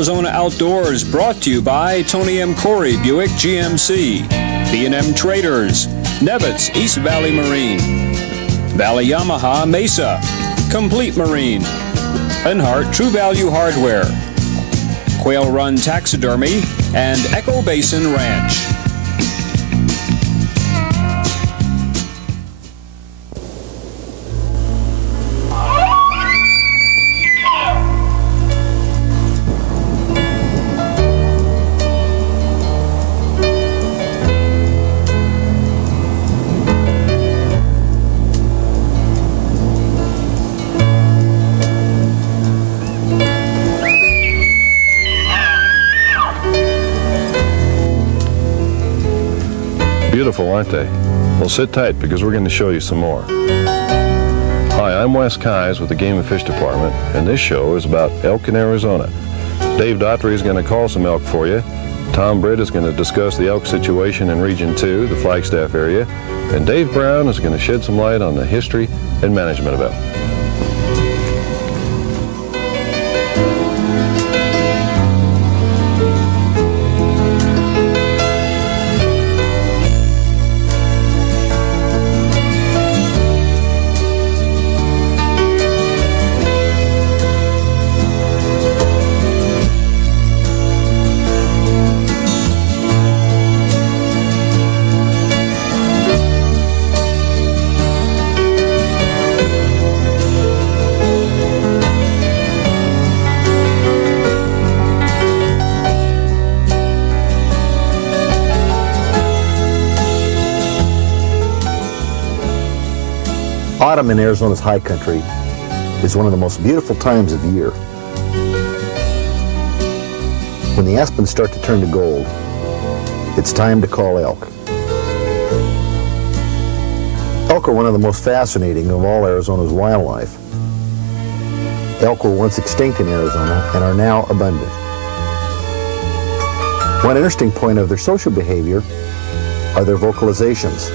Arizona Outdoors, brought to you by Tony M. Corey Buick GMC, B&M Traders, Nevitz East Valley Marine, Valley Yamaha Mesa, Complete Marine, Enhart True Value Hardware, Quail Run Taxidermy, and Echo Basin Ranch. Beautiful, aren't they? Well, sit tight because we're going to show you some more. Hi, I'm Wes Keyes with the Game and Fish Department, and this show is about elk in Arizona. Dave Daughtry is going to call some elk for you. Tom Britt is going to discuss the elk situation in Region 2, the Flagstaff area, and Dave Brown is going to shed some light on the history and management of elk. Autumn in Arizona's high country is one of the most beautiful times of year. When the aspens start to turn to gold, it's time to call elk. Elk are one of the most fascinating of all Arizona's wildlife. Elk were once extinct in Arizona and are now abundant. One interesting point of their social behavior are their vocalizations.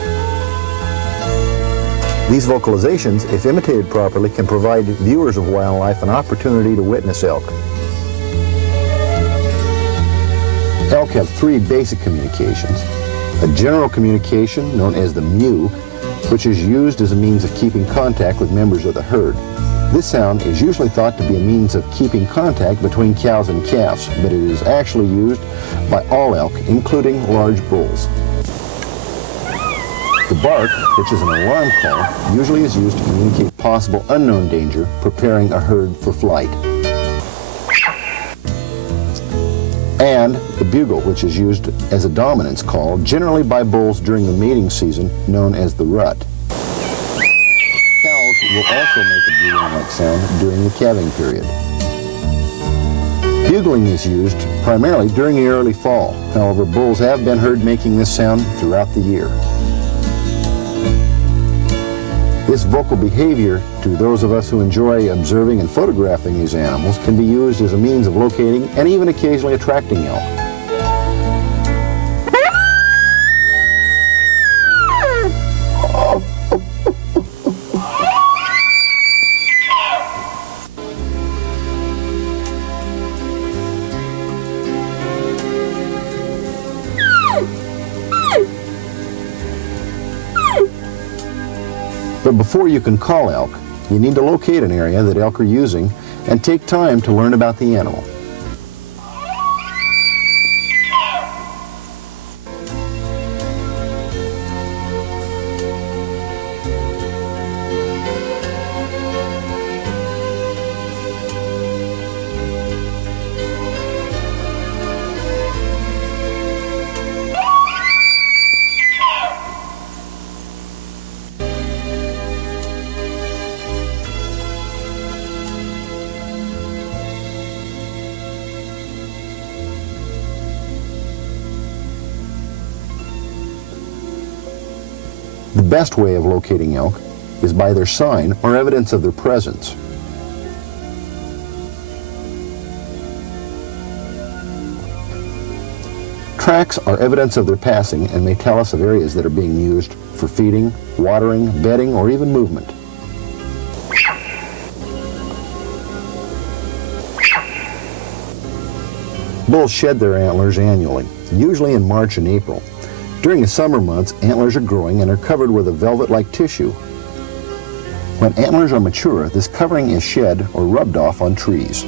These vocalizations, if imitated properly, can provide viewers of wildlife an opportunity to witness elk. Elk have three basic communications. A general communication, known as the mew, which is used as a means of keeping contact with members of the herd. This sound is usually thought to be a means of keeping contact between cows and calves, but it is actually used by all elk, including large bulls. The bark, which is an alarm call, usually is used to communicate possible unknown danger, preparing a herd for flight. And the bugle, which is used as a dominance call, generally by bulls during the mating season, known as the rut. Cows will also make a bugling-like sound during the calving period. Bugling is used primarily during the early fall. However, bulls have been heard making this sound throughout the year. This vocal behavior, to those of us who enjoy observing and photographing these animals, can be used as a means of locating and even occasionally attracting elk. But before you can call elk, you need to locate an area that elk are using and take time to learn about the animal. The best way of locating elk is by their sign or evidence of their presence. Tracks are evidence of their passing and may tell us of areas that are being used for feeding, watering, bedding, or even movement. Bulls shed their antlers annually, usually in March and April. During the summer months, antlers are growing and are covered with a velvet-like tissue. When antlers are mature, this covering is shed or rubbed off on trees.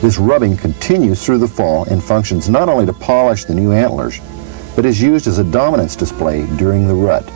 This rubbing continues through the fall and functions not only to polish the new antlers, but is used as a dominance display during the rut.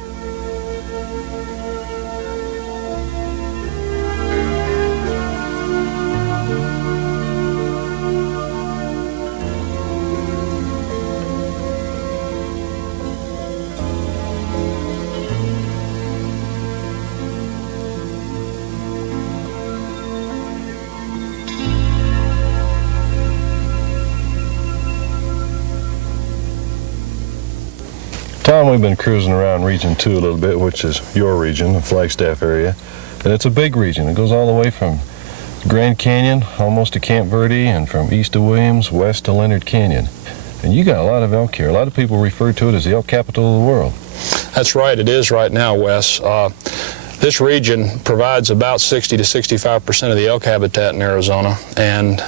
Tom, we've been cruising around Region 2 a little bit, which is your region, the Flagstaff area. And it's a big region. It goes all the way from Grand Canyon, almost to Camp Verde, and from east of Williams, west to Leonard Canyon. And you got a lot of elk here. A lot of people refer to it as the elk capital of the world. That's right, it is right now, Wes. This region provides about 60 to 65% of the elk habitat in Arizona, and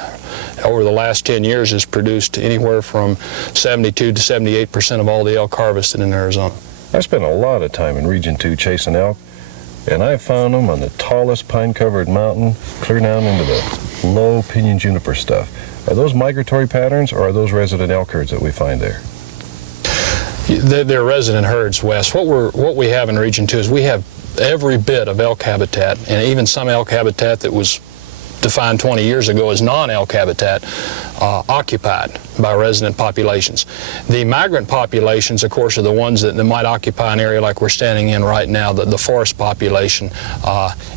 over the last 10 years has produced anywhere from 72 to 78% of all the elk harvested in Arizona. I spent a lot of time in Region 2 chasing elk, and I found them on the tallest pine-covered mountain, clear down into the low pinyon juniper stuff. Are those migratory patterns, or are those resident elk herds that we find there? They're resident herds, Wes. What we have in Region 2 is we have every bit of elk habitat, and even some elk habitat that was defined 20 years ago as non-elk habitat, occupied by resident populations. The migrant populations, of course, are the ones that might occupy an area like we're standing in right now, the forest population,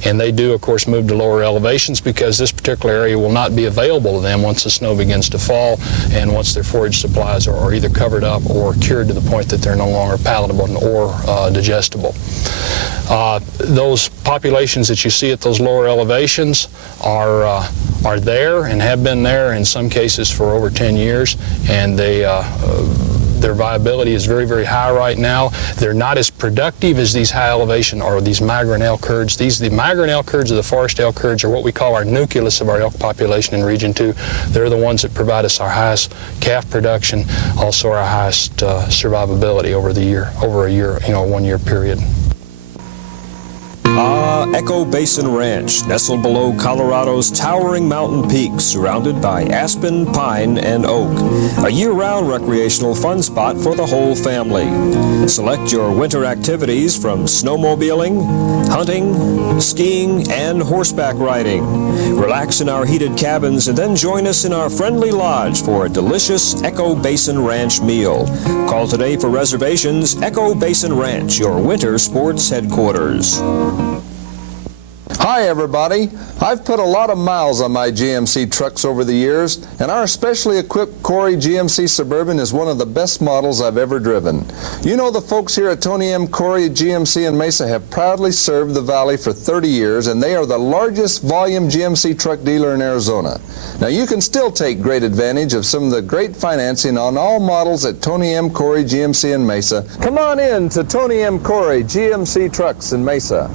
and they do, of course, move to lower elevations because this particular area will not be available to them once the snow begins to fall and once their forage supplies are either covered up or cured to the point that they're no longer palatable or digestible. Those populations that you see at those lower elevations are there and have been there in some cases for over 10 years, and their viability is very, very high right now. They're not as productive as these high elevation or these migrant elk herds. The migrant elk herds or the forest elk herds are what we call our nucleus of our elk population in Region 2. They're the ones that provide us our highest calf production, also our highest survivability over a year, 1 year period. Echo Basin Ranch, nestled below Colorado's towering mountain peaks, surrounded by aspen, pine, and oak. A year-round recreational fun spot for the whole family. Select your winter activities from snowmobiling, hunting, skiing, and horseback riding. Relax in our heated cabins and then join us in our friendly lodge for a delicious Echo Basin Ranch meal. Call today for reservations. Echo Basin Ranch, your winter sports headquarters. Hi everybody, I've put a lot of miles on my GMC trucks over the years, and our specially equipped Corey GMC Suburban is one of the best models I've ever driven. You know, the folks here at Tony M. Corey GMC in Mesa have proudly served the Valley for 30 years, and they are the largest volume GMC truck dealer in Arizona. Now you can still take great advantage of some of the great financing on all models at Tony M. Corey GMC in Mesa. Come on in to Tony M. Corey GMC Trucks in Mesa.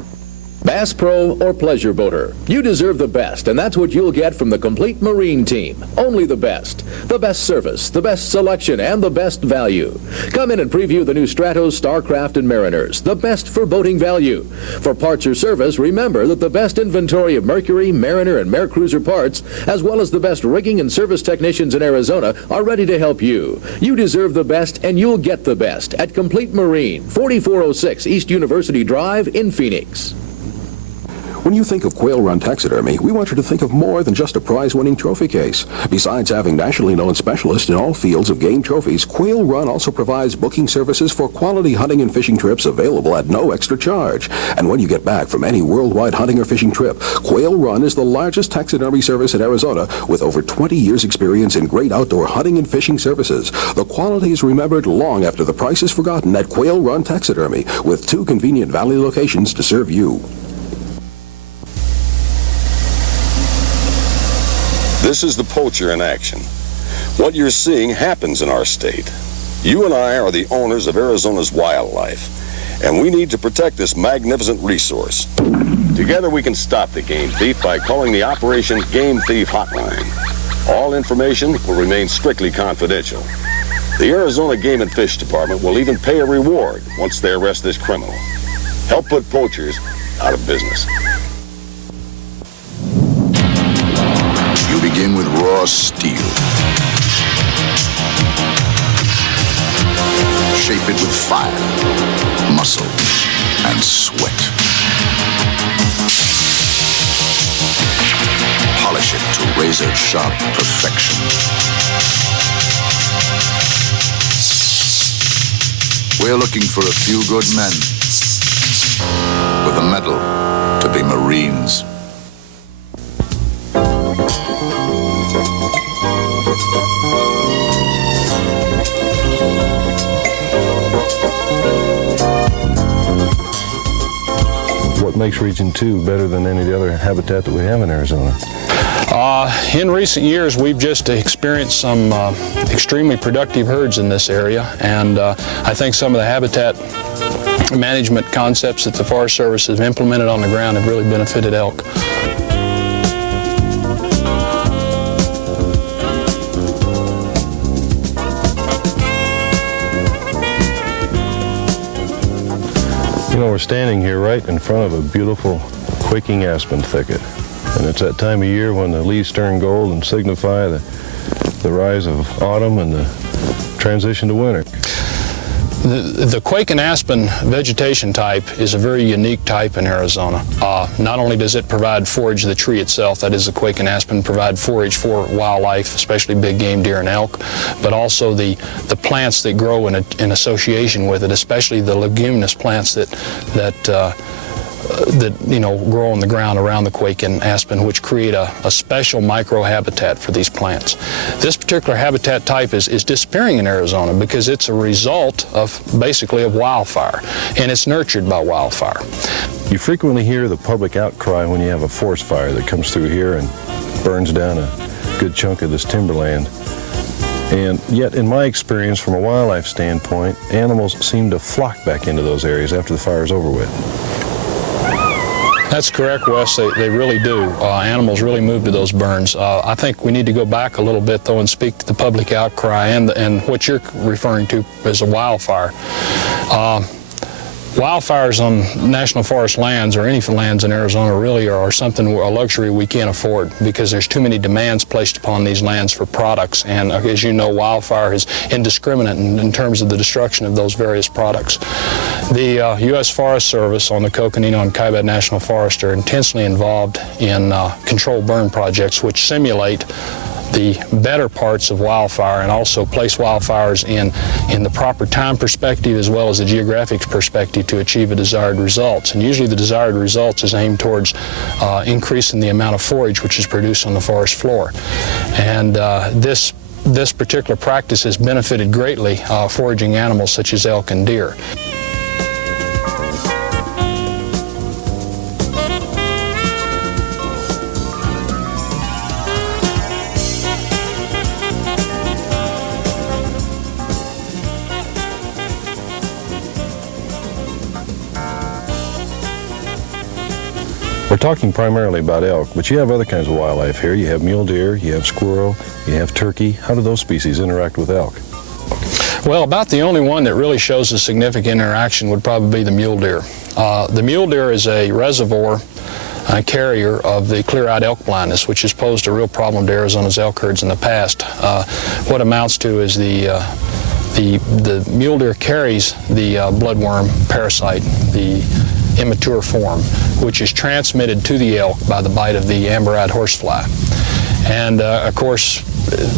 Bass Pro or pleasure boater, you deserve the best, and that's what you'll get from the complete marine team. Only the best service, the best selection, and the best value. Come in and preview the new Stratos, Starcraft, and Mariners, the best for boating value. For parts or service, remember that the best inventory of Mercury, Mariner, and MerCruiser parts, as well as the best rigging and service technicians in Arizona, are ready to help you. You deserve the best, and you'll get the best at Complete Marine, 4406 East University Drive in Phoenix. When you think of Quail Run Taxidermy, we want you to think of more than just a prize-winning trophy case. Besides having nationally known specialists in all fields of game trophies, Quail Run also provides booking services for quality hunting and fishing trips available at no extra charge. And when you get back from any worldwide hunting or fishing trip, Quail Run is the largest taxidermy service in Arizona with over 20 years' experience in great outdoor hunting and fishing services. The quality is remembered long after the price is forgotten at Quail Run Taxidermy, with 2 convenient Valley locations to serve you. This is the poacher in action. What you're seeing happens in our state. You and I are the owners of Arizona's wildlife, and we need to protect this magnificent resource. Together we can stop the game thief by calling the Operation Game Thief Hotline. All information will remain strictly confidential. The Arizona Game and Fish Department will even pay a reward once they arrest this criminal. Help put poachers out of business. You begin with raw steel. Shape it with fire, muscle, and sweat. Polish it to razor-sharp perfection. We're looking for a few good men with a medal to be Marines. What makes Region 2 better than any of the other habitat that we have in Arizona? In recent years, we've just experienced some extremely productive herds in this area, and I think some of the habitat management concepts that the Forest Service has implemented on the ground have really benefited elk. You know, we're standing here right in front of a beautiful quaking aspen thicket. And it's that time of year when the leaves turn gold and signify the rise of autumn and the transition to winter. The quaking aspen vegetation type is a very unique type in Arizona. Not only does it provide forage, the tree itself, that is the quaking aspen, provide forage for wildlife, especially big game deer and elk, but also the plants that grow in association with it, especially the leguminous plants that you know, grow on the ground around the quaking aspen, which create a special microhabitat for these plants. This particular habitat type is disappearing in Arizona because it's a result of basically of wildfire, and it's nurtured by wildfire. You frequently hear the public outcry when you have a forest fire that comes through here and burns down a good chunk of this timberland. And yet, in my experience, from a wildlife standpoint, animals seem to flock back into those areas after the fire is over with. That's correct, Wes. They really do. Animals really move to those burns. I think we need to go back a little bit, though, and speak to the public outcry and what you're referring to as a wildfire. Wildfires on national forest lands or any lands in Arizona really are something, a luxury we can't afford because there's too many demands placed upon these lands for products, and as you know, wildfire is indiscriminate in terms of the destruction of those various products. The U.S. Forest Service on the Coconino and Kaibab National Forest are intensely involved in controlled burn projects which simulate the better parts of wildfire and also place wildfires in the proper time perspective as well as the geographic perspective to achieve a desired results. And usually the desired results is aimed towards increasing the amount of forage which is produced on the forest floor. And this particular practice has benefited greatly foraging animals such as elk and deer. We're talking primarily about elk, but you have other kinds of wildlife here. You have mule deer, you have squirrel, you have turkey. How do those species interact with elk? Well, about the only one that really shows a significant interaction would probably be the mule deer. The mule deer is a reservoir carrier of the clear-eyed elk blindness, which has posed a real problem to Arizona's elk herds in the past. What amounts to is the mule deer carries the bloodworm parasite, the immature form, which is transmitted to the elk by the bite of the amber-eyed horsefly. And of course,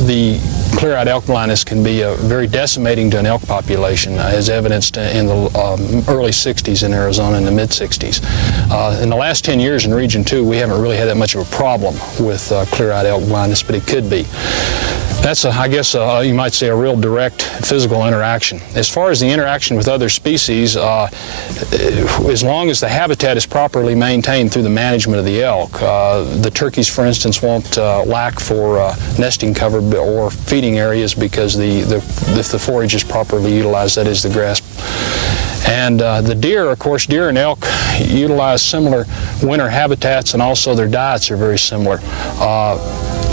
the clear-eyed elk blindness can be very decimating to an elk population, as evidenced in the early 60s in Arizona and the mid-60s. In the last 10 years in Region 2, we haven't really had that much of a problem with clear-eyed elk blindness, but it could be. That's, I guess, you might say, a real direct physical interaction. As far as the interaction with other species, as long as the habitat is properly maintained through the management of the elk, the turkeys, for instance, won't lack for nesting cover or feeding areas because if the forage is properly utilized, that is the grass. And the deer, of course, deer and elk utilize similar winter habitats, and also their diets are very similar.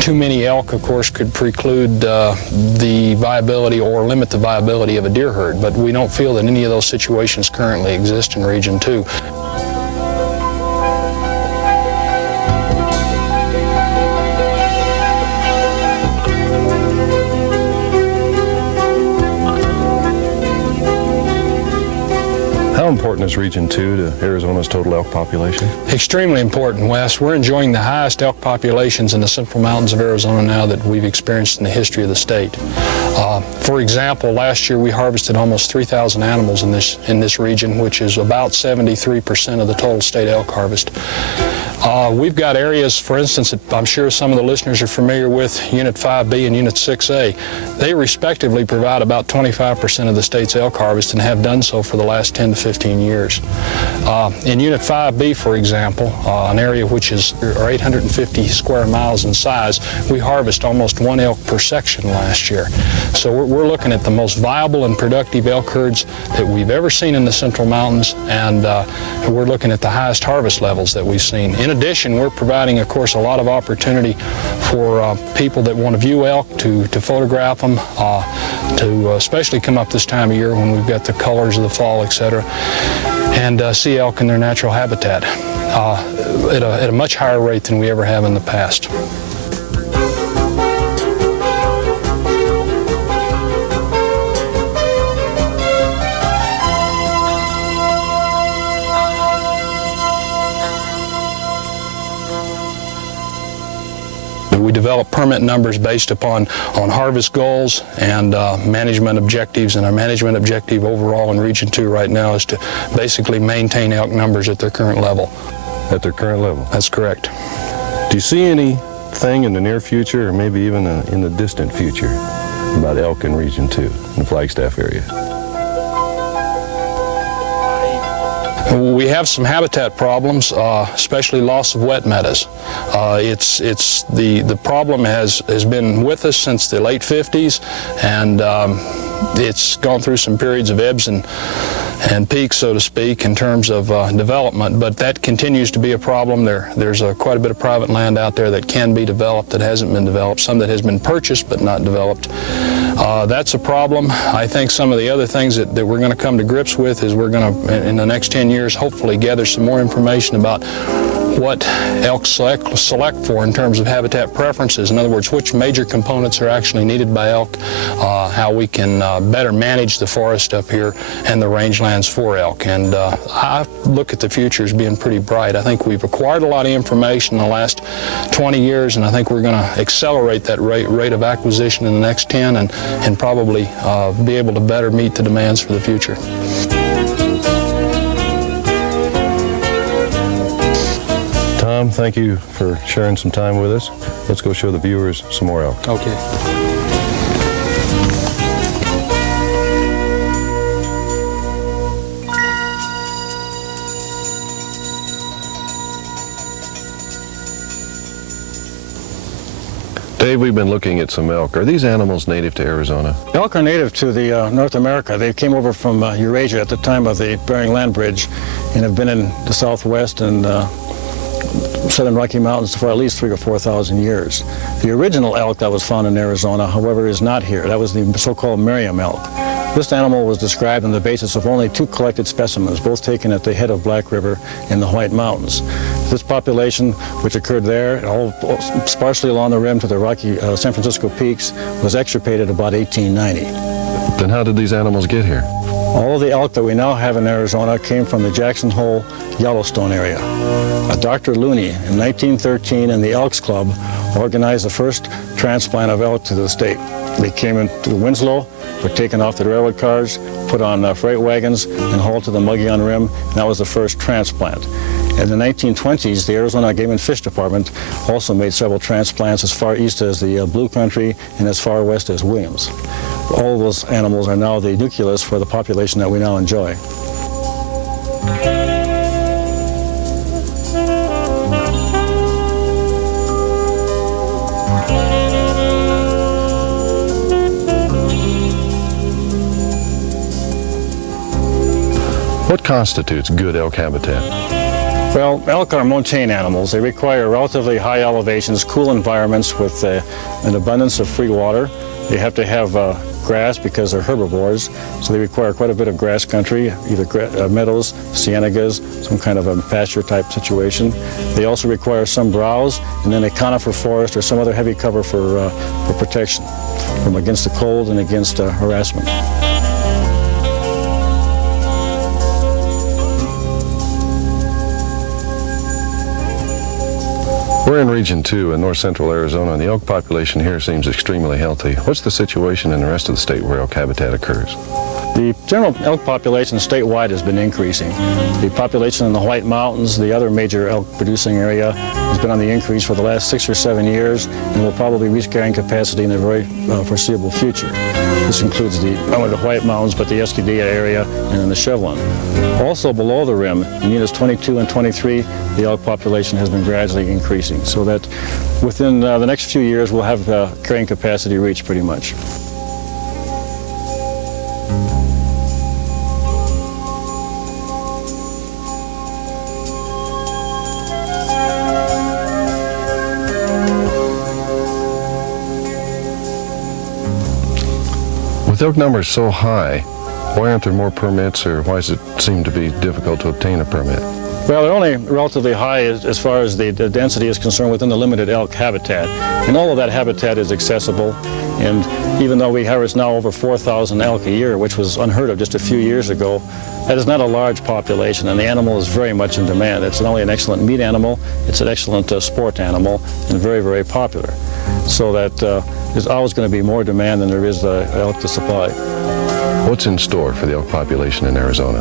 Too many elk, of course, could preclude the viability or limit the viability of a deer herd, but we don't feel that any of those situations currently exist in Region 2. How important is Region 2 to Arizona's total elk population? Extremely important, Wes. We're enjoying the highest elk populations in the Central Mountains of Arizona now that we've experienced in the history of the state. For example, last year we harvested almost 3,000 animals in this region, which is about 73% of the total state elk harvest. We've got areas, for instance, that I'm sure some of the listeners are familiar with, Unit 5B and Unit 6A. They respectively provide about 25% of the state's elk harvest and have done so for the last 10 to 15 years. In Unit 5B, for example, an area which is 850 square miles in size, we harvest almost 1 elk per section last year. So we're looking at the most viable and productive elk herds that we've ever seen in the Central Mountains, and we're looking at the highest harvest levels that we've seen. In addition, we're providing, of course, a lot of opportunity for people that want to view elk to photograph them, to especially come up this time of year when we've got the colors of the fall, etc., and see elk in their natural habitat at a much higher rate than we ever have in the past. We develop permit numbers based upon harvest goals and management objectives, and our management objective overall in Region 2 right now is to basically maintain elk numbers at their current level. At their current level? That's correct. Do you see anything in the near future, or maybe even in the distant future, about elk in Region 2, in the Flagstaff area? We have some habitat problems, especially loss of wet meadows. The problem has been with us since the late 50s, and it's gone through some periods of ebbs and peaks, so to speak, in terms of development, but that continues to be a problem. There's quite a bit of private land out there that can be developed that hasn't been developed, some that has been purchased but not developed. That's a problem. I think some of the other things that we're going to come to grips with is we're going to, in the next 10 years, hopefully gather some more information about what elk select for in terms of habitat preferences. In other words, which major components are actually needed by elk, how we can better manage the forest up here and the rangelands for elk. And I look at the future as being pretty bright. I think we've acquired a lot of information in the last 20 years, and I think we're going to accelerate that rate of acquisition in the next 10 and probably be able to better meet the demands for the future. Tom, thank you for sharing some time with us. Let's go show the viewers some more elk. Okay. Dave, we've been looking at some elk. Are these animals native to Arizona? Elk are native to the North America. They came over from Eurasia at the time of the Bering Land Bridge and have been in the Southwest and Southern Rocky Mountains for at least 3,000 or 4,000 years. The original elk that was found in Arizona, however, is not here. That was the so-called Merriam elk. This animal was described on the basis of only 2 collected specimens, both taken at the head of Black River in the White Mountains. This population, which occurred there, all sparsely along the rim to the Rocky San Francisco peaks, was extirpated about 1890. Then how did these animals get here? All of the elk that we now have in Arizona came from the Jackson Hole, Yellowstone area. Dr. Looney, in 1913, in the Elks Club, organized the first transplant of elk to the state. They came into Winslow, were taken off the railroad cars, put on freight wagons, and hauled to the Mogollon Rim, and that was the first transplant. In the 1920s, the Arizona Game and Fish Department also made several transplants as far east as the Blue Country and as far west as Williams. All of those animals are now the nucleus for the population that we now enjoy. What constitutes good elk habitat? Well, elk are montane animals. They require relatively high elevations, cool environments with an abundance of free water. They have to have grass because they're herbivores, so they require quite a bit of grass country, either meadows, cienagas, some kind of a pasture type situation. They also require some browse and then a conifer forest or some other heavy cover for protection from against the cold and against harassment. We're in Region 2 in north central Arizona, and the elk population here seems extremely healthy. What's the situation in the rest of the state where elk habitat occurs? The general elk population statewide has been increasing. The population in the White Mountains, the other major elk producing area, has been on the increase for the last 6 or 7 years and will probably reach carrying capacity in the very foreseeable future. This includes not only the White Mountains, but the Escudilla area and in the Chevelon. Also below the rim, in units 22 and 23, the elk population has been gradually increasing, so that within the next few years we'll have carrying capacity reached pretty much. With elk numbers so high, why aren't there more permits, or why does it seem to be difficult to obtain a permit? Well, they're only relatively high as far as the density is concerned within the limited elk habitat. And all of that habitat is accessible. And even though we harvest now over 4,000 elk a year, which was unheard of just a few years ago, that is not a large population, and the animal is very much in demand. It's not only an excellent meat animal, it's an excellent sport animal, and very, very popular. So that there's always going to be more demand than there is elk to supply. What's in store for the elk population in Arizona?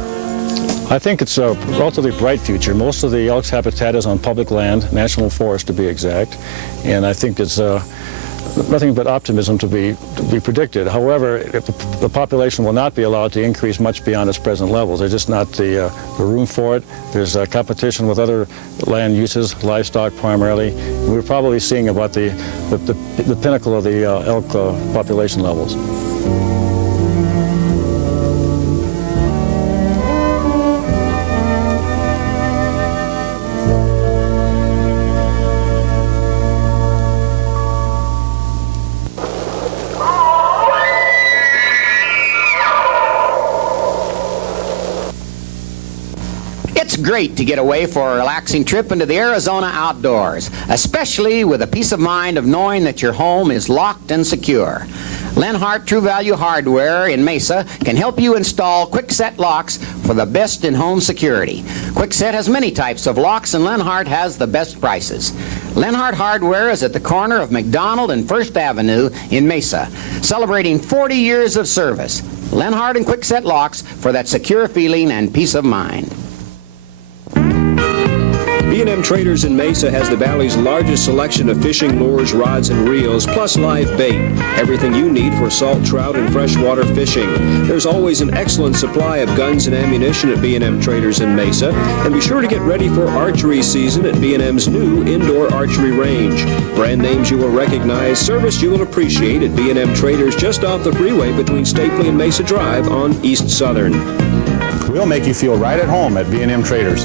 I think it's a relatively bright future. Most of the elk's habitat is on public land, national forest to be exact, and I think it's nothing but optimism to be predicted. However, if the population will not be allowed to increase much beyond its present levels. There's just not the room for it. There's competition with other land uses, livestock primarily. We're probably seeing about the pinnacle of the elk population levels. It's great to get away for a relaxing trip into the Arizona outdoors, especially with a peace of mind of knowing that your home is locked and secure. Lenhart True Value Hardware in Mesa can help you install Quickset locks for the best in home security. Quickset has many types of locks, and Lenhart has the best prices. Lenhart Hardware is at the corner of McDonald and First Avenue in Mesa, celebrating 40 years of service. Lenhart and Quickset locks for that secure feeling and peace of mind. B&M Traders in Mesa has the Valley's largest selection of fishing lures, rods, and reels, plus live bait. Everything you need for salt, trout, and freshwater fishing. There's always an excellent supply of guns and ammunition at B&M Traders in Mesa. And be sure to get ready for archery season at B&M's new indoor archery range. Brand names you will recognize, service you will appreciate at B&M Traders just off the freeway between Stapley and Mesa Drive on East Southern. We'll make you feel right at home at B&M Traders.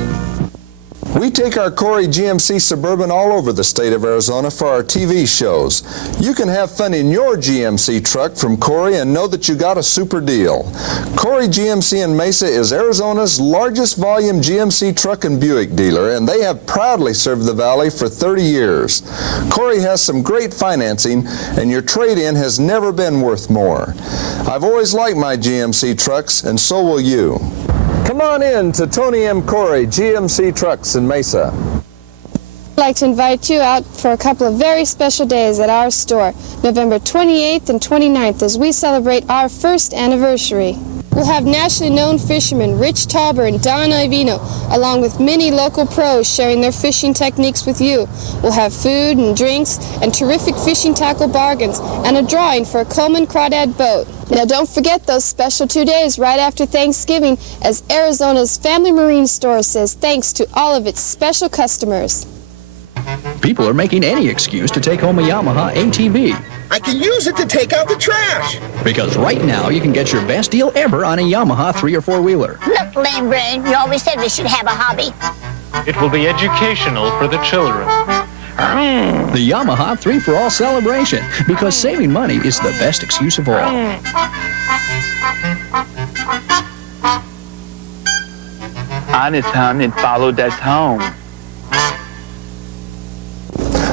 We take our Corey GMC Suburban all over the state of Arizona for our TV shows. You can have fun in your GMC truck from Corey and know that you got a super deal. Corey GMC in Mesa is Arizona's largest volume GMC truck and Buick dealer, and they have proudly served the Valley for 30 years. Corey has some great financing, and your trade-in has never been worth more. I've always liked my GMC trucks, and so will you. Come on in to Tony M. Corey GMC Trucks in Mesa. I'd like to invite you out for a couple of very special days at our store, November 28th and 29th, as we celebrate our first anniversary. We'll have nationally known fishermen Rich Tauber and Don Ivino, along with many local pros sharing their fishing techniques with you. We'll have food and drinks and terrific fishing tackle bargains and a drawing for a Coleman Crawdad boat. Now don't forget those special 2 days right after Thanksgiving, as Arizona's Family Marine Store says thanks to all of its special customers. People are making any excuse to take home a Yamaha ATV. I can use it to take out the trash. Because right now you can get your best deal ever on a Yamaha 3 or 4 wheeler. Look, Lame Brain, you always said we should have a hobby. It will be educational for the children. The Yamaha 3-for-All celebration, because saving money is the best excuse of all. Honest, hon, it followed us home.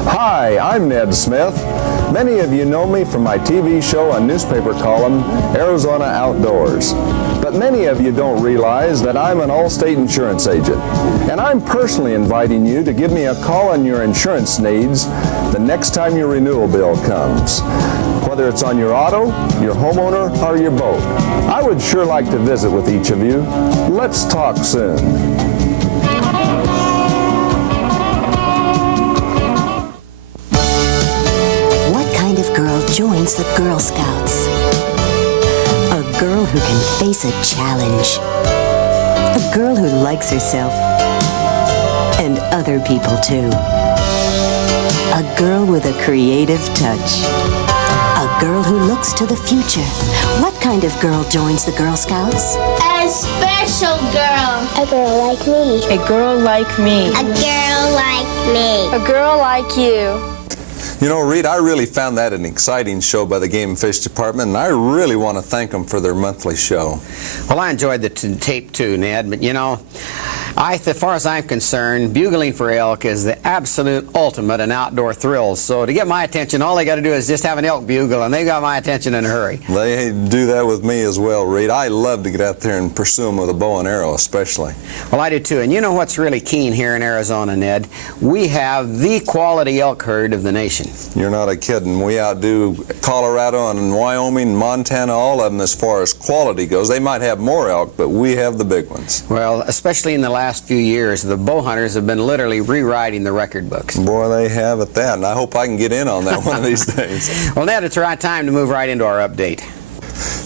Hi, I'm Ned Smith. Many of you know me from my TV show and newspaper column, Arizona Outdoors. But many of you don't realize that I'm an Allstate insurance agent. And I'm personally inviting you to give me a call on your insurance needs the next time your renewal bill comes. Whether it's on your auto, your homeowner, or your boat. I would sure like to visit with each of you. Let's talk soon. Joins the Girl Scouts. A girl who can face a challenge. A girl who likes herself. And other people too. A girl with a creative touch. A girl who looks to the future. What kind of girl joins the Girl Scouts? A special girl. A girl like me. A girl like me. A girl like me. A girl like you. You know, Reed, I really found that an exciting show by the Game and Fish Department, and I really want to thank them for their monthly show. Well, I enjoyed the tape too, Ned, but you know, as far as I'm concerned, bugling for elk is the absolute ultimate in outdoor thrills. So to get my attention, all they got to do is just have an elk bugle, and they got my attention in a hurry. They do that with me as well, Reed. I love to get out there and pursue them with a bow and arrow, especially. Well, I do too. And you know what's really keen here in Arizona, Ned? We have the quality elk herd of the nation. You're not a kidding. We outdo Colorado and Wyoming and Montana, all of them as far as quality goes. They might have more elk, but we have the big ones. Well, especially in the last few years, the bow hunters have been literally rewriting the record books. Boy, they have at that, and I hope I can get in on that one of these days. Well, Ned, it's the right time to move right into our update.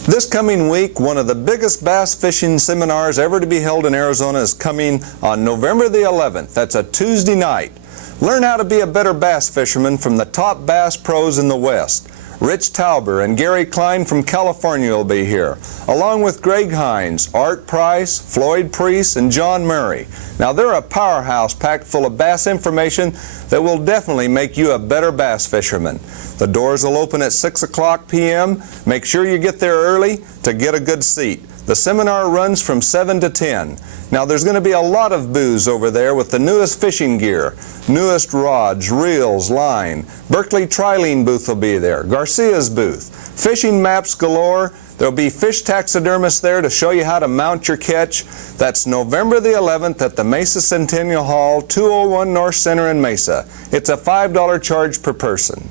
This coming week, one of the biggest bass fishing seminars ever to be held in Arizona is coming on November the 11th. That's a Tuesday night. Learn how to be a better bass fisherman from the top bass pros in the West. Rich Tauber and Gary Klein from California will be here, along with Greg Hines, Art Price, Floyd Priest, and John Murray. Now, they're a powerhouse packed full of bass information that will definitely make you a better bass fisherman. The doors will open at 6 o'clock p.m. Make sure you get there early to get a good seat. The seminar runs from 7 to 10. Now, there's going to be a lot of booths over there with the newest fishing gear, newest rods, reels, line. Berkeley Trilene booth will be there, Garcia's booth, fishing maps galore. There'll be fish taxidermists there to show you how to mount your catch. That's November the 11th at the Mesa Centennial Hall, 201 North Center in Mesa. It's a $5 charge per person.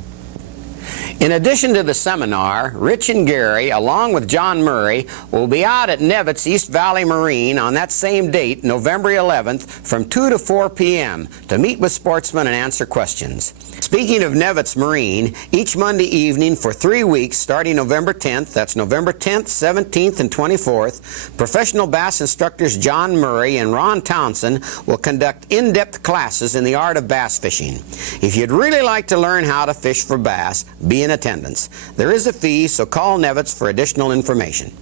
In addition to the seminar, Rich and Gary, along with John Murray, will be out at Nevitt's East Valley Marine on that same date, November 11th, from 2 to 4 p.m. to meet with sportsmen and answer questions. Speaking of Nevitt's Marine, each Monday evening for 3 weeks, starting November 10th, that's November 10th, 17th, and 24th, professional bass instructors John Murray and Ron Townsend will conduct in-depth classes in the art of bass fishing. If you'd really like to learn how to fish for bass, be in attendance. There is a fee, so call Nevitt's for additional information.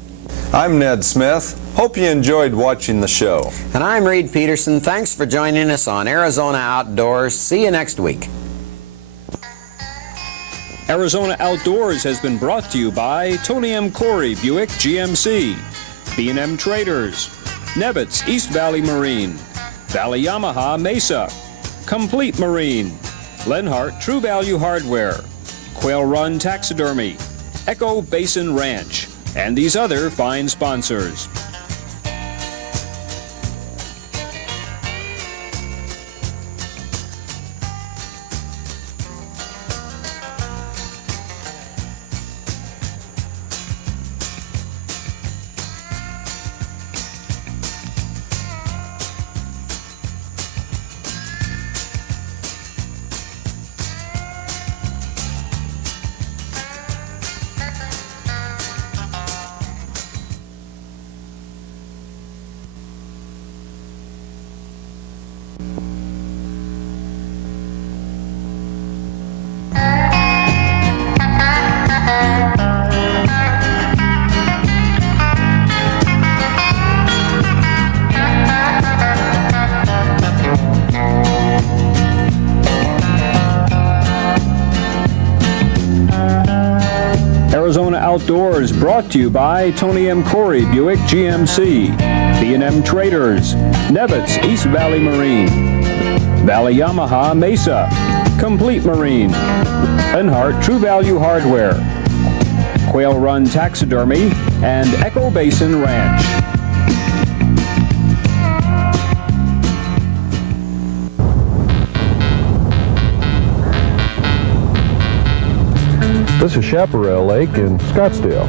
I'm Ned Smith. Hope you enjoyed watching the show. And I'm Reed Peterson. Thanks for joining us on Arizona Outdoors. See you next week. Arizona Outdoors has been brought to you by Tony M. Corey Buick GMC, B&M Traders, Nevitt's East Valley Marine, Valley Yamaha Mesa, Complete Marine, Lenhart True Value Hardware, Quail Run Taxidermy, Echo Basin Ranch, and these other fine sponsors. Outdoors brought to you by Tony M. Corey Buick GMC, B&M Traders, Nevitz East Valley Marine, Valley Yamaha Mesa, Complete Marine, Lenhart True Value Hardware, Quail Run Taxidermy, and Echo Basin Ranch. This is Chaparral Lake in Scottsdale.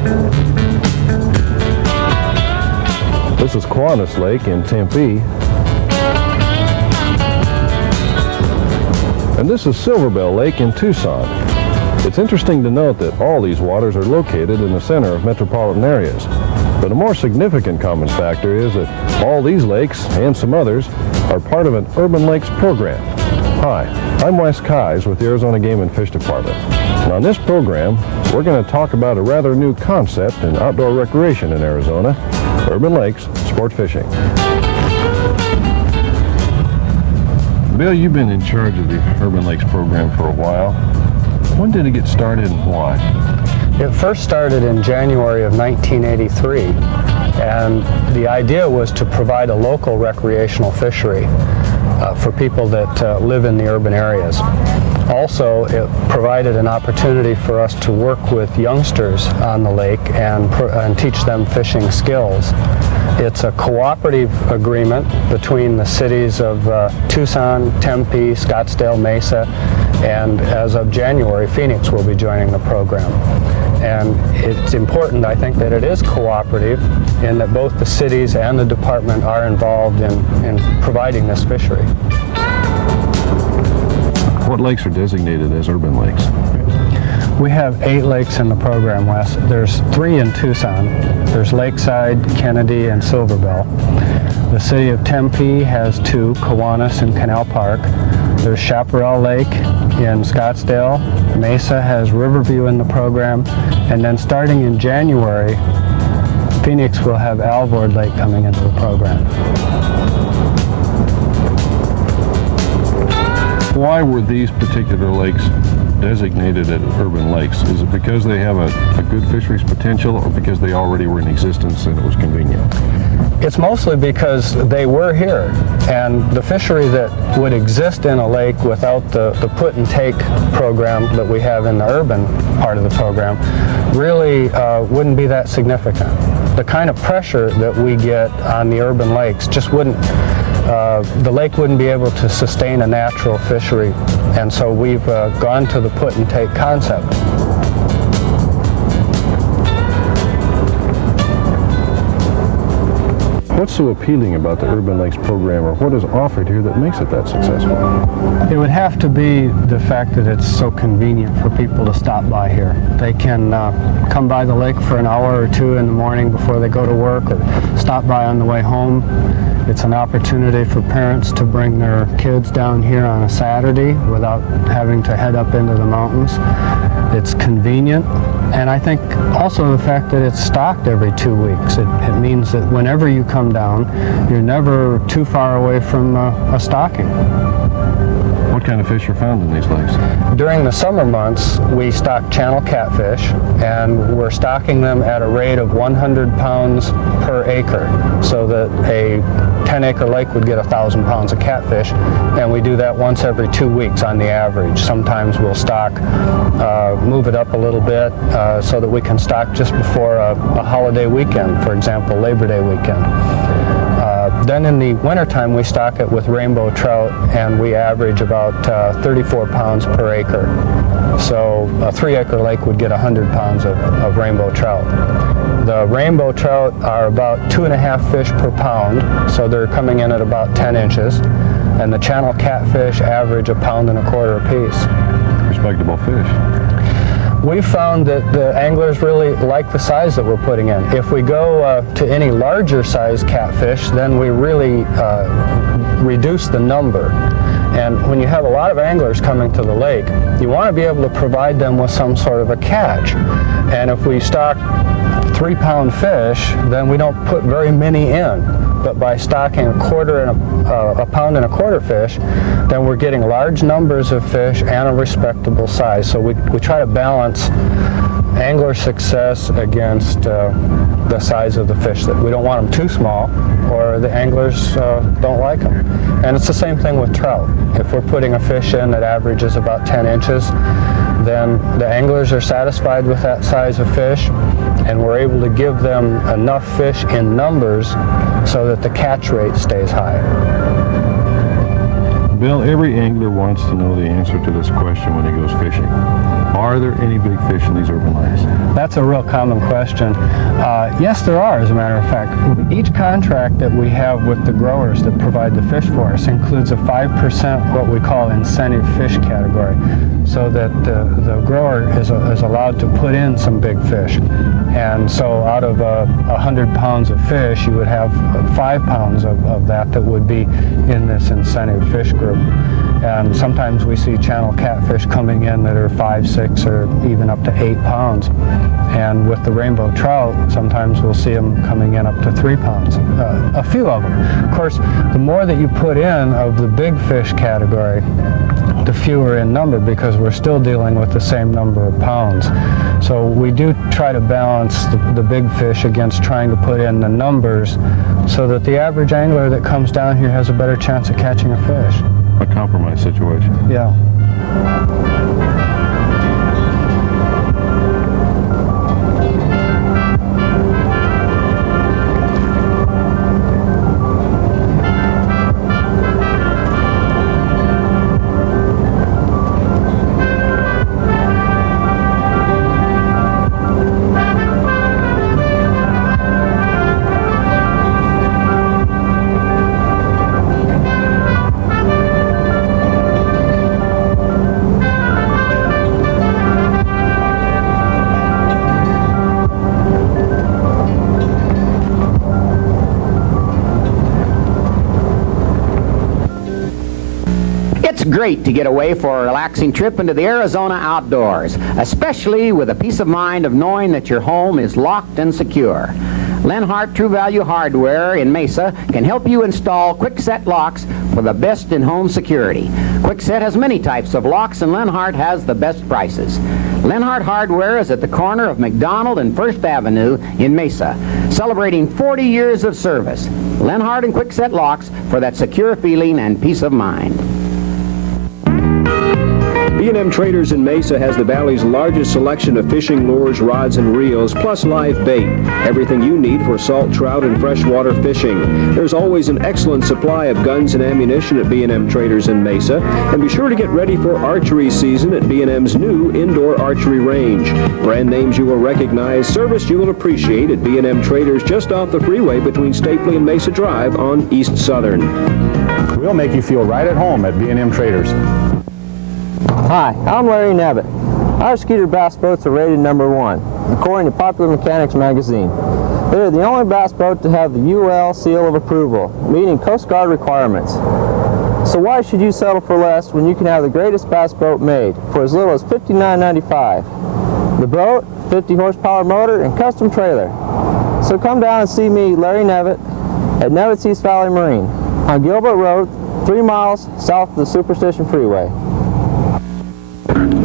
This is Kiwanis Lake in Tempe. And this is Silverbell Lake in Tucson. It's interesting to note that all these waters are located in the center of metropolitan areas. But a more significant common factor is that all these lakes, and some others, are part of an urban lakes program. Hi, I'm Wes Keyes with the Arizona Game and Fish Department. And on this program, we're going to talk about a rather new concept in outdoor recreation in Arizona, urban lakes sport fishing. Bill, you've been in charge of the Urban Lakes program for a while. When did it get started and why? It first started in January of 1983, and the idea was to provide a local recreational fishery for people that live in the urban areas. Also, it provided an opportunity for us to work with youngsters on the lake and teach them fishing skills. It's a cooperative agreement between the cities of Tucson, Tempe, Scottsdale, Mesa, and as of January, Phoenix will be joining the program. And it's important, I think, that it is cooperative in that both the cities and the department are involved in providing this fishery. What lakes are designated as urban lakes? We have 8 lakes in the program, Wes. There's 3 in Tucson. There's Lakeside, Kennedy, and Silverbell. The city of Tempe has 2, Kiwanis and Canal Park. There's Chaparral Lake in Scottsdale. Mesa has Riverview in the program. And then starting in January, Phoenix will have Alvord Lake coming into the program. Why were these particular lakes designated as urban lakes? Is it because they have a good fisheries potential, or because they already were in existence and it was convenient? It's mostly because they were here, and the fishery that would exist in a lake without the put and take program that we have in the urban part of the program really wouldn't be that significant. The kind of pressure that we get on the urban lakes just wouldn't, the lake wouldn't be able to sustain a natural fishery, and so we've gone to the put and take concept. What's so appealing about the Urban Lakes program, or what is offered here that makes it that successful? It would have to be the fact that it's so convenient for people to stop by here. They can come by the lake for an hour or 2 in the morning before they go to work, or stop by on the way home. It's an opportunity for parents to bring their kids down here on a Saturday without having to head up into the mountains. It's convenient, and I think also the fact that it's stocked every 2 weeks. It means that whenever you come down, you're never too far away from a stocking. What kind of fish are found in these lakes? During the summer months, we stock channel catfish, and we're stocking them at a rate of 100 pounds per acre, so that a 10-acre lake would get 1,000 pounds of catfish, and we do that once every 2 weeks on the average. Sometimes we'll stock, move it up a little bit, so that we can stock just before a holiday weekend, for example, Labor Day weekend. Then in the wintertime, we stock it with rainbow trout, and we average about 34 pounds per acre. So a 3-acre lake would get 100 pounds of rainbow trout. The rainbow trout are about 2.5 fish per pound, so they're coming in at about 10 inches. And the channel catfish average 1.25 pounds apiece. Respectable fish. We found that the anglers really like the size that we're putting in. If we go to any larger size catfish, then we really reduce the number. And when you have a lot of anglers coming to the lake, you want to be able to provide them with some sort of a catch. And if we stock 3-pound fish, then we don't put very many in. but by stocking a pound and a quarter fish, then we're getting large numbers of fish and a respectable size. So we try to balance angler success against the size of the fish. That we don't want them too small, or the anglers don't like them. And it's the same thing with trout. If we're putting a fish in that averages about 10 inches, then the anglers are satisfied with that size of fish, and we're able to give them enough fish in numbers so that the catch rate stays high. Bill, every angler wants to know the answer to this question when he goes fishing. Are there any big fish in these urban lakes? That's a real common question. Yes, there are, as a matter of fact. Each contract that we have with the growers that provide the fish for us includes a 5% what we call incentive fish category, so that the grower is allowed to put in some big fish. And so out of 100 pounds of fish, you would have 5 pounds of that would be in this incentive fish group. And sometimes we see channel catfish coming in that are 5, 6, or even up to 8 pounds. And with the rainbow trout, sometimes we'll see them coming in up to 3 pounds, a few of them. Of course, the more that you put in of the big fish category, the fewer in number, because we're still dealing with the same number of pounds. So we do try to balance the big fish against trying to put in the numbers so that the average angler that comes down here has a better chance of catching a fish. A compromise situation. Yeah. It's great to get away for a relaxing trip into the Arizona outdoors, especially with the peace of mind of knowing that your home is locked and secure. Lenhart True Value Hardware in Mesa can help you install quick-set locks for the best in home security. Quick-set has many types of locks, and Lenhart has the best prices. Lenhart Hardware is at the corner of McDonald and First Avenue in Mesa, celebrating 40 years of service. Lenhart and quick-set locks for that secure feeling and peace of mind. B&M Traders in Mesa has the Valley's largest selection of fishing lures, rods, and reels, plus live bait. Everything you need for salt, trout, and freshwater fishing. There's always an excellent supply of guns and ammunition at B&M Traders in Mesa. And be sure to get ready for archery season at B&M's new indoor archery range. Brand names you will recognize, service you will appreciate at B&M Traders just off the freeway between Stapley and Mesa Drive on East Southern. We'll make you feel right at home at B&M Traders. Hi, I'm Larry Nevitt. Our Skeeter bass boats are rated #1, according to Popular Mechanics magazine. They are the only bass boat to have the UL seal of approval, meeting Coast Guard requirements. So why should you settle for less when you can have the greatest bass boat made for as little as $59.95? The boat, 50 horsepower motor, and custom trailer. So come down and see me, Larry Nevitt, at Nevitt's East Valley Marine on Gilbert Road, 3 miles south of the Superstition Freeway.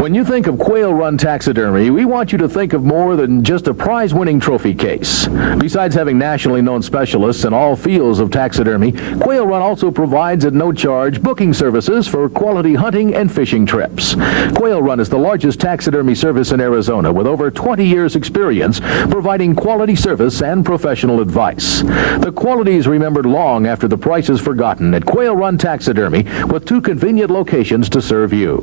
When you think of Quail Run Taxidermy, we want you to think of more than just a prize-winning trophy case. Besides having nationally known specialists in all fields of taxidermy, Quail Run also provides at no charge booking services for quality hunting and fishing trips. Quail Run is the largest taxidermy service in Arizona with over 20 years' experience providing quality service and professional advice. The quality is remembered long after the price is forgotten at Quail Run Taxidermy with 2 convenient locations to serve you.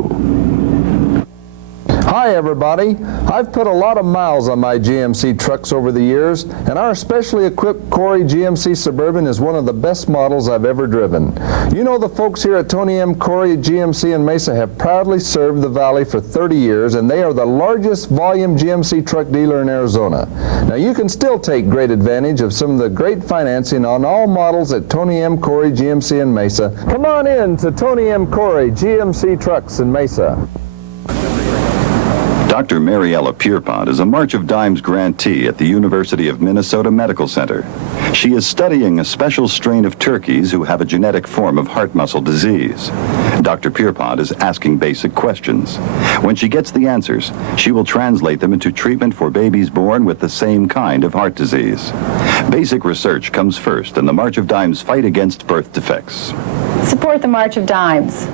Hi everybody. I've put a lot of miles on my GMC trucks over the years, and our specially equipped Corey GMC Suburban is one of the best models I've ever driven. You know, the folks here at Tony M. Corey GMC in Mesa have proudly served the Valley for 30 years, and they are the largest volume GMC truck dealer in Arizona. Now you can still take great advantage of some of the great financing on all models at Tony M. Corey GMC in Mesa. Come on in to Tony M. Corey GMC Trucks in Mesa. Dr. Mariella Pierpont is a March of Dimes grantee at the University of Minnesota Medical Center. She is studying a special strain of turkeys who have a genetic form of heart muscle disease. Dr. Pierpont is asking basic questions. When she gets the answers, she will translate them into treatment for babies born with the same kind of heart disease. Basic research comes first in the March of Dimes fight against birth defects. Support the March of Dimes.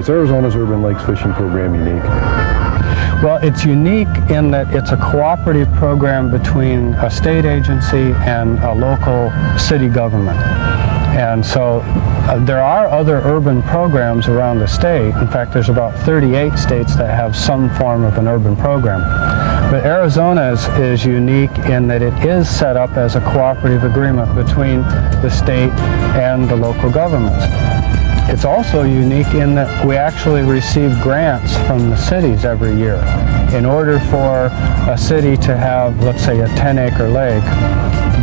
Is Arizona's Urban Lakes Fishing Program unique? Well, it's unique in that it's a cooperative program between a state agency and a local city government. And so there are other urban programs around the state. In fact, there's about 38 states that have some form of an urban program. But Arizona is unique in that it is set up as a cooperative agreement between the state and the local governments. It's also unique in that we actually receive grants from the cities every year. In order for a city to have, let's say, a 10-acre lake,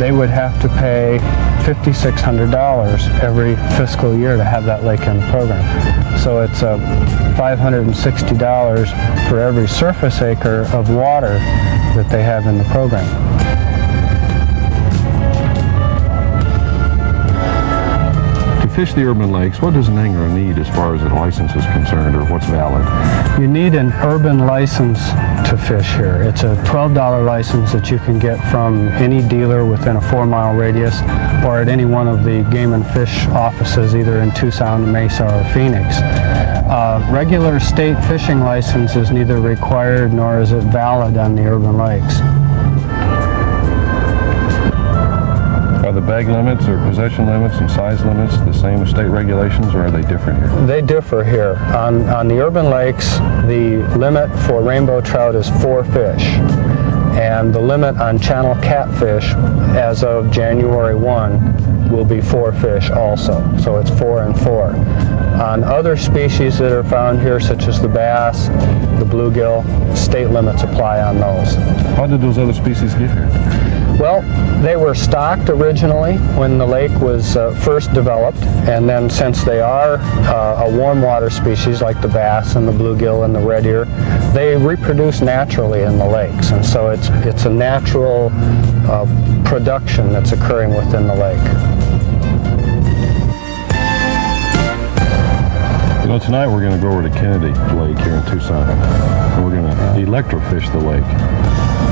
they would have to pay $5,600 every fiscal year to have that lake in the program. So it's $560 for every surface acre of water that they have in the program. To fish the urban lakes, what does an angler need as far as a license is concerned, or what's valid? You need an urban license to fish here. It's a $12 license that you can get from any dealer within a 4-mile radius or at any one of the Game and Fish offices either in Tucson, Mesa, or Phoenix. Regular state fishing license is neither required nor is it valid on the urban lakes. Are the bag limits or possession limits and size limits the same as state regulations, or are they different here? They differ here. On the urban lakes, the limit for rainbow trout is 4 fish. And the limit on channel catfish as of January 1 will be 4 fish also. So it's 4 and 4. On other species that are found here, such as the bass, the bluegill, state limits apply on those. How did those other species get here? Well, they were stocked originally when the lake was first developed, and then since they are a warm water species like the bass and the bluegill and the red ear, they reproduce naturally in the lakes, and so it's a natural production that's occurring within the lake. You know, tonight we're going to go over to Kennedy Lake here in Tucson, and we're going to electrofish the lake.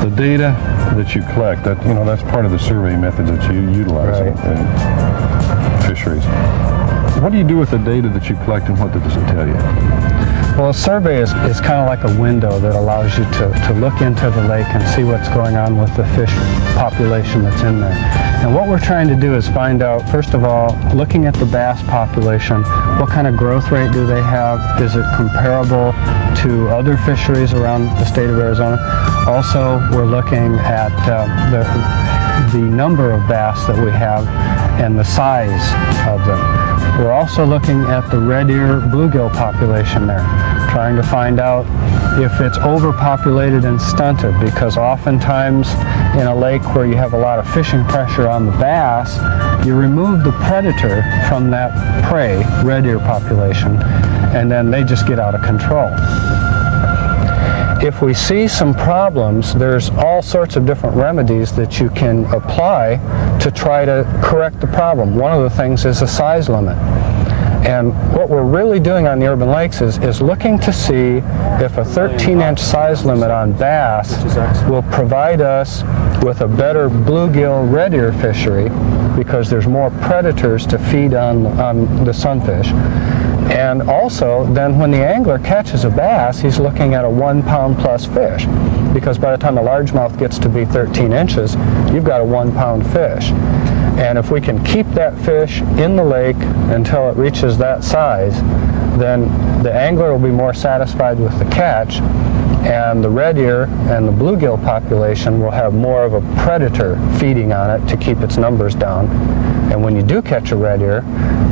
The data that you collect, that's part of the survey method that you utilize in fisheries. What do you do with the data that you collect, and what does it tell you? Well, a survey is kind of like a window that allows you to look into the lake and see what's going on with the fish population that's in there. And what we're trying to do is find out, first of all, looking at the bass population, what kind of growth rate do they have? Is it comparable to other fisheries around the state of Arizona? Also, we're looking at the number of bass that we have and the size of them. We're also looking at the red ear bluegill population there, trying to find out if it's overpopulated and stunted, because oftentimes in a lake where you have a lot of fishing pressure on the bass, you remove the predator from that prey, red ear population, and then they just get out of control. If we see some problems, there's all sorts of different remedies that you can apply to try to correct the problem. One of the things is a size limit. And what we're really doing on the urban lakes is looking to see if a 13-inch size limit on bass will provide us with a better bluegill red ear fishery, because there's more predators to feed on the sunfish. And also, then when the angler catches a bass, he's looking at a 1-pound plus fish, because by the time the largemouth gets to be 13 inches, you've got a 1-pound fish. And if we can keep that fish in the lake until it reaches that size, then the angler will be more satisfied with the catch, and the red ear and the bluegill population will have more of a predator feeding on it to keep its numbers down. And when you do catch a red ear,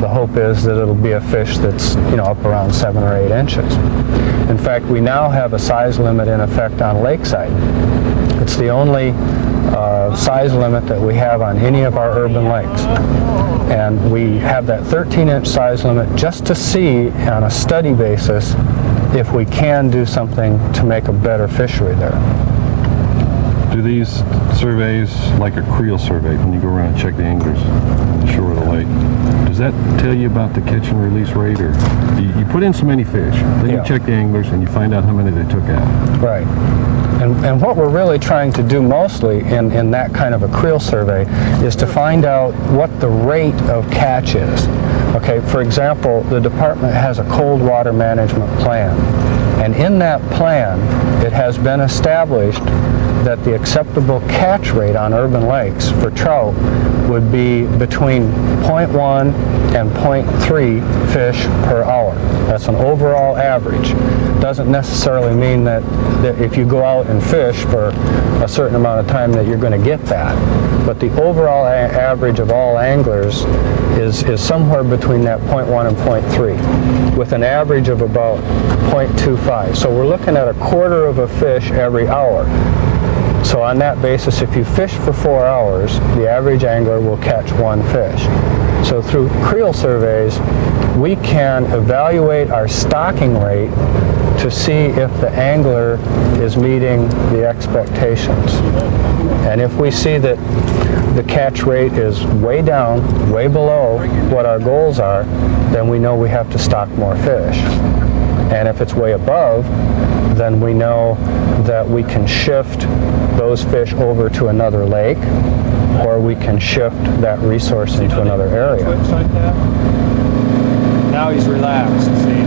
the hope is that it'll be a fish that's, up around 7 or 8 inches. In fact, we now have a size limit in effect on Lakeside. It's the only size limit that we have on any of our urban lakes. And we have that 13-inch size limit just to see on a study basis if we can do something to make a better fishery there. Do these surveys, like a creel survey, when you go around and check the anglers on the shore of the lake, does that tell you about the catch and release rate, or you put in so many fish, then you check the anglers and you find out how many they took out? Right. And what we're really trying to do mostly in that kind of a creel survey is to find out what the rate of catch is. Okay, for example, the department has a cold water management plan. And in that plan, it has been established that the acceptable catch rate on urban lakes for trout would be between 0.1 and 0.3 fish per hour. That's an overall average. Doesn't necessarily mean that if you go out and fish for a certain amount of time that you're going to get that. But the overall average of all anglers is somewhere between that 0.1 and 0.3, with an average of about 0.25. So we're looking at a quarter of a fish every hour. So on that basis, if you fish for 4 hours, the average angler will catch one fish. So through creel surveys, we can evaluate our stocking rate to see if the angler is meeting the expectations. And if we see that the catch rate is way down, way below what our goals are, then we know we have to stock more fish. And if it's way above, then we know that we can shift those fish over to another lake, or we can shift that resource into another area. Now he's relaxed, see?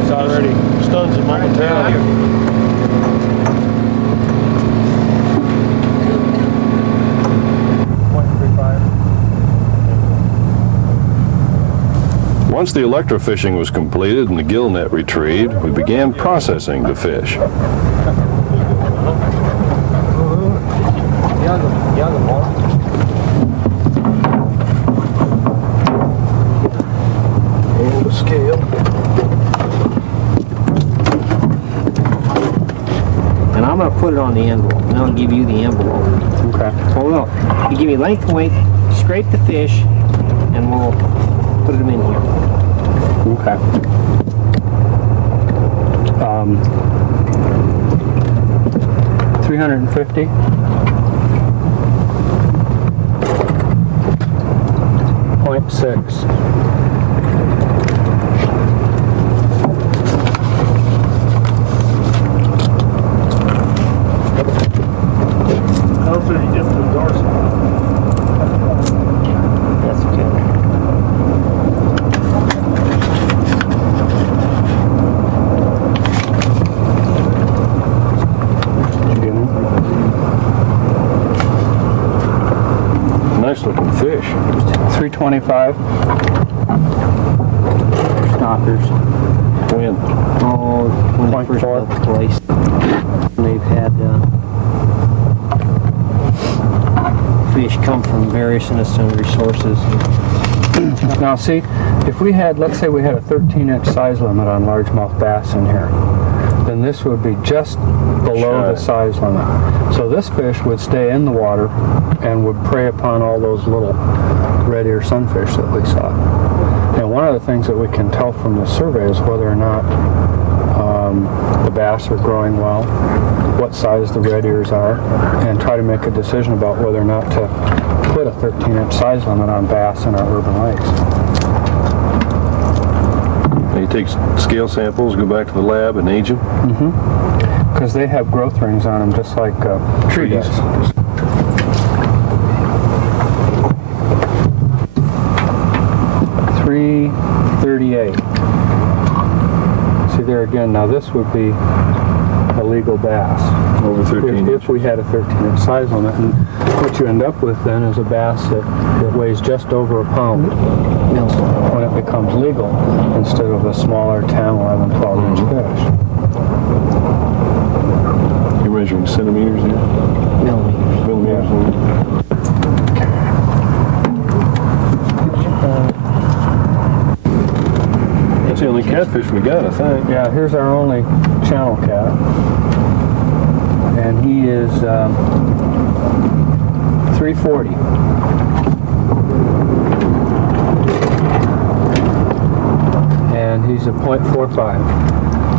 He's already stuns him momentarily. Once the electrofishing was completed and the gill net retrieved, we began processing the fish. And the scale. And I'm going to put it on the envelope, and I'll give you the envelope. Okay. Hold on. You give me length and weight, scrape the fish, and we'll put them in here. Okay. 350. 0.6. Nice looking fish. 325. Stockers. When? Oh, when they first built the place. They've had fish come from various innocent resources. Now see, if we had, let's say we had a 13-inch size limit on largemouth bass in here, then this would be just below the size limit. So this fish would stay in the water and would prey upon all those little red ear sunfish that we saw. And one of the things that we can tell from the survey is whether or not the bass are growing well, what size the red ears are, and try to make a decision about whether or not to put a 13-inch size limit on bass in our urban lakes. And you take scale samples, go back to the lab and age them? Mm-hmm. Because they have growth rings on them just like trees. 338. See there again, now this would be a legal bass. Over 13 if we had a 13-inch size limit. And what you end up with then is a bass that weighs just over a pound when it becomes legal, instead of a smaller 10, 11, 12-inch fish. You're measuring centimeters here? Millimeters. Millimeters. Yeah. That's the only catfish we got, I think. Yeah, here's our only channel cat. And he is 340. And he's a .45.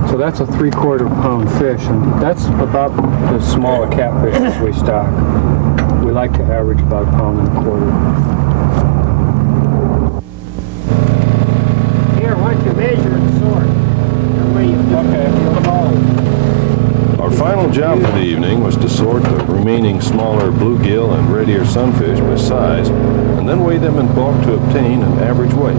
So that's a 3/4 pound fish, and that's about as small a catfish as we stock. We like to average about 1.25 pounds. Here, why don't you measure and sort? That way you feel the hole. Our final job for the evening was to sort the remaining smaller bluegill and red ear sunfish by size, and then weigh them in bulk to obtain an average weight.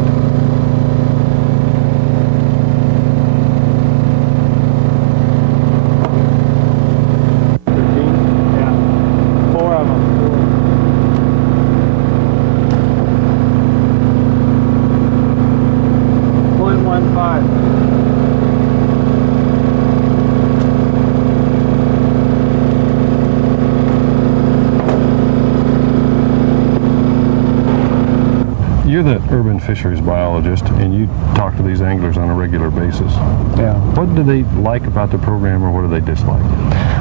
You're the urban fisheries biologist, and you talk to these anglers on a regular basis. Yeah. What do they like about the program, or what do they dislike?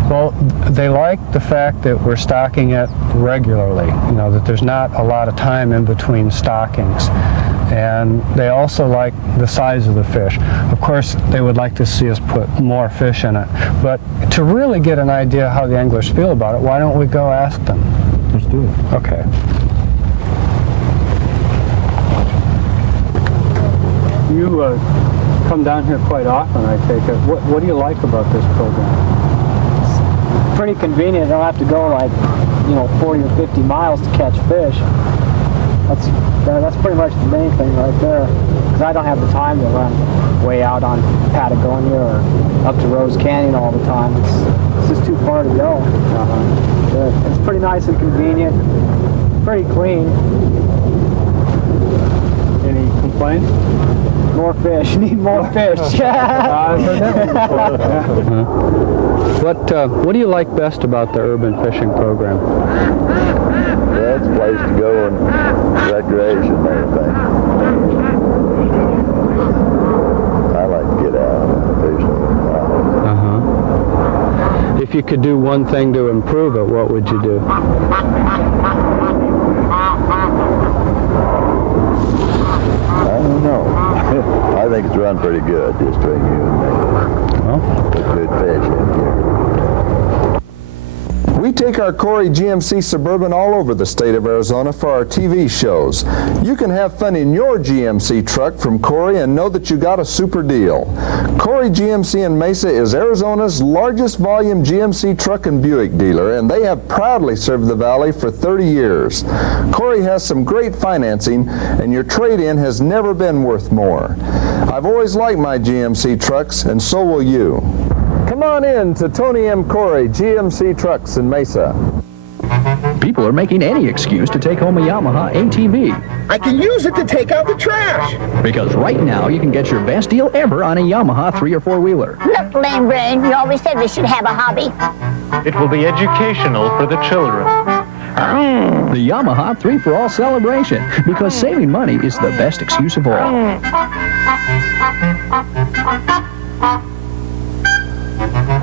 Well, they like the fact that we're stocking it regularly, that there's not a lot of time in between stockings. And they also like the size of the fish. Of course, they would like to see us put more fish in it. But to really get an idea how the anglers feel about it, why don't we go ask them? Let's do it. Okay. You come down here quite often, I take it. What do you like about this program? It's pretty convenient. I don't have to go like, 40 or 50 miles to catch fish. That's pretty much the main thing right there. Because I don't have the time to run way out on Patagonia or up to Rose Canyon all the time. It's just too far to go. It's pretty nice and convenient. Pretty clean. Any complaints? More fish. Need more fish. What do you like best about the urban fishing program? Well, it's a place to go and recreation and everything. I like to get out and fish. If you could do one thing to improve it, what would you do? I don't know. I think it's run pretty good, just between you and me. Well, there's good fish in here. We take our Corey GMC Suburban all over the state of Arizona for our TV shows. You can have fun in your GMC truck from Corey and know that you got a super deal. Corey GMC in Mesa is Arizona's largest volume GMC truck and Buick dealer, and they have proudly served the Valley for 30 years. Corey has some great financing, and your trade-in has never been worth more. I've always liked my GMC trucks, and so will you. Come on in to Tony M. Corey GMC Trucks in Mesa. People are making any excuse to take home a Yamaha ATV. I can use it to take out the trash. Because right now you can get your best deal ever on a Yamaha 3 or 4-wheeler. Look, Lame Brain, you always said we should have a hobby. It will be educational for the children. The Yamaha 3 for All celebration, because saving money is the best excuse of all.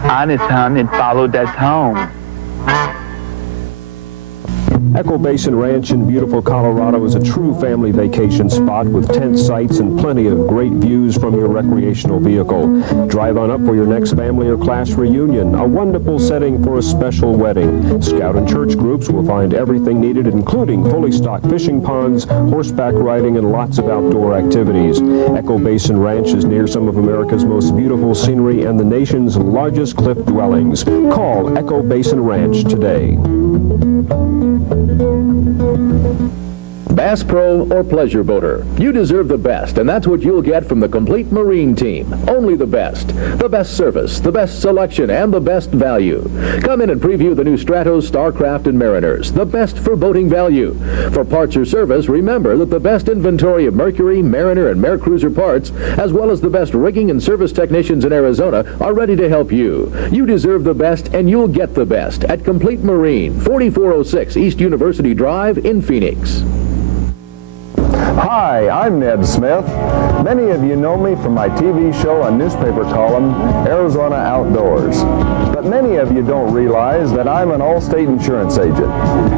Honest, hon, and follow that home. Echo Basin Ranch in beautiful Colorado is a true family vacation spot with tent sites and plenty of great views from your recreational vehicle. Drive on up for your next family or class reunion, a wonderful setting for a special wedding. Scout and church groups will find everything needed, including fully stocked fishing ponds, horseback riding, and lots of outdoor activities. Echo Basin Ranch is near some of America's most beautiful scenery and the nation's largest cliff dwellings. Call Echo Basin Ranch today. Bass Pro or pleasure boater, you deserve the best, and that's what you'll get from the complete marine team. Only the best service, the best selection, and the best value. Come in and preview the new Stratos, Starcraft, and Mariners, the best for boating value. For parts or service, remember that the best inventory of Mercury, Mariner, and MerCruiser parts, as well as the best rigging and service technicians in Arizona, are ready to help you. You deserve the best, and you'll get the best at Complete Marine, 4406 East University Drive in Phoenix. Hi, I'm Ned Smith. Many of you know me from my TV show and newspaper column, Arizona Outdoors. But many of you don't realize that I'm an Allstate insurance agent.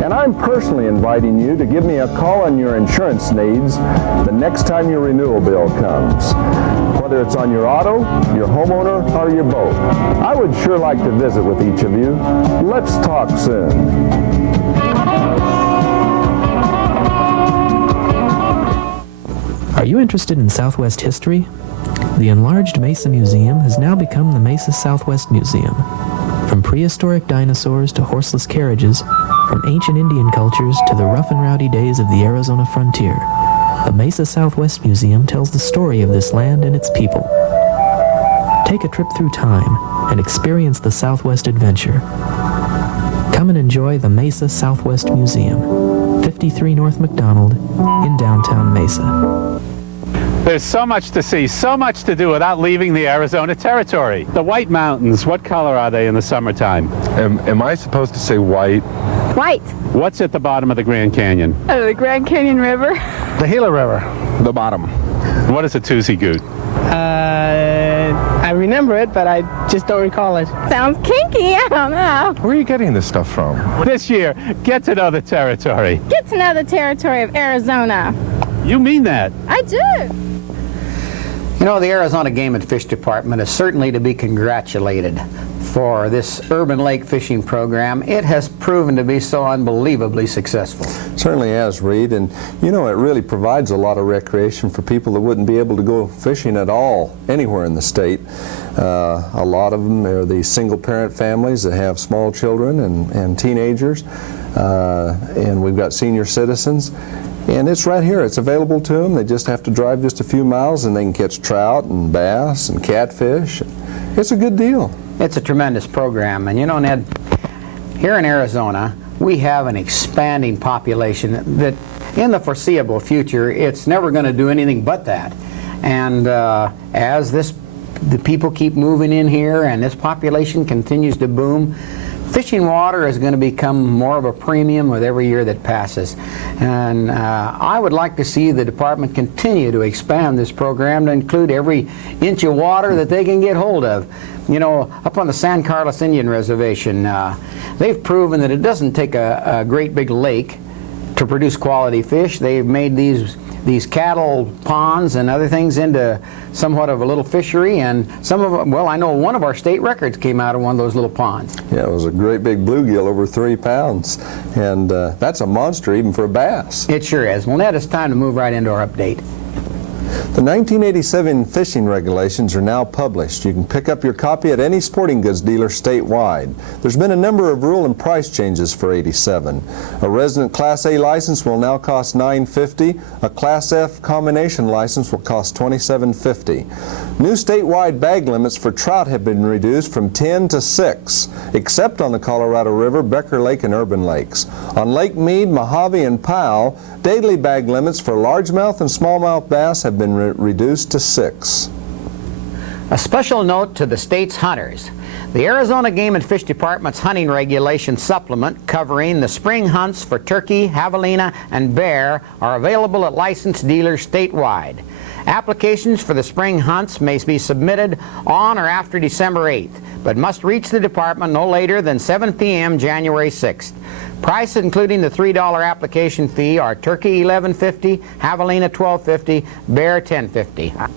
And I'm personally inviting you to give me a call on your insurance needs the next time your renewal bill comes. Whether it's on your auto, your homeowner, or your boat. I would sure like to visit with each of you. Let's talk soon. Are you interested in Southwest history? The enlarged Mesa Museum has now become the Mesa Southwest Museum. From prehistoric dinosaurs to horseless carriages, from ancient Indian cultures to the rough and rowdy days of the Arizona frontier, the Mesa Southwest Museum tells the story of this land and its people. Take a trip through time and experience the Southwest adventure. Come and enjoy the Mesa Southwest Museum, 53 North McDonald in downtown Mesa. There's so much to see, so much to do without leaving the Arizona Territory. The White Mountains, what color are they in the summertime? Am I supposed to say white? White. What's at the bottom of the Grand Canyon? The Grand Canyon River. The Gila River. The bottom. What is a Tusi Goot? I remember it, but I just don't recall it. Sounds kinky, I don't know. Where are you getting this stuff from? This year, get to know the territory. Get to know the territory of Arizona. You mean that? I do. You know, the Arizona Game and Fish Department is certainly to be congratulated for this urban lake fishing program. It has proven to be so unbelievably successful. Certainly has, Reed, and you know, it really provides a lot of recreation for people that wouldn't be able to go fishing at all anywhere in the state. A lot of them are the single-parent families that have small children and teenagers, and we've got senior citizens. And it's right here. It's available to them. They just have to drive just a few miles and they can catch trout and bass and catfish. It's a good deal. It's a tremendous program. And you know, Ned, here in Arizona, we have an expanding population that in the foreseeable future, it's never going to do anything but that. And as the people keep moving in here and this population continues to boom, fishing water is going to become more of a premium with every year that passes. And I would like to see the department continue to expand this program to include every inch of water that they can get hold of. You know, up on the San Carlos Indian Reservation, they've proven that it doesn't take a great big lake to produce quality fish. They've made these cattle ponds and other things into somewhat of a little fishery, and some of them, well, I know one of our state records came out of one of those little ponds. Yeah, it was a great big bluegill, over 3 pounds, and that's a monster even for a bass. It sure is. Well, Ned, it's time to move right into our update. The 1987 fishing regulations are now published. You can pick up your copy at any sporting goods dealer statewide. There's been a number of rule and price changes for 87. A resident Class A license will now cost $9.50. A Class F combination license will cost $27.50. New statewide bag limits for trout have been reduced from 10 to 6, except on the Colorado River, Becker Lake, and urban lakes. On Lake Mead, Mojave, and Powell, daily bag limits for largemouth and smallmouth bass have been reduced to 6. A special note to the state's hunters. The Arizona Game and Fish Department's hunting regulation supplement covering the spring hunts for turkey, javelina, and bear are available at licensed dealers statewide. Applications for the spring hunts may be submitted on or after December 8th, but must reach the department no later than 7 p.m. January 6th. Prices including the $3 application fee are turkey $11.50, javelina $12.50, bear $10.50.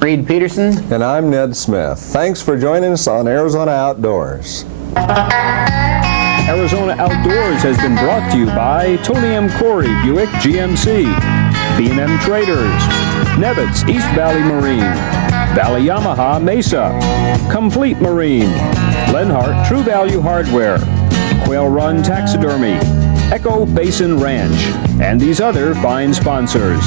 Reed Peterson. And I'm Ned Smith. Thanks for joining us on Arizona Outdoors. Arizona Outdoors has been brought to you by Tony M. Corey, Buick GMC, B&M Traders, Nevitz, East Valley Marine, Valley Yamaha, Mesa, Complete Marine, Lenhart, True Value Hardware, Quail Run Taxidermy, Echo Basin Ranch, and these other fine sponsors.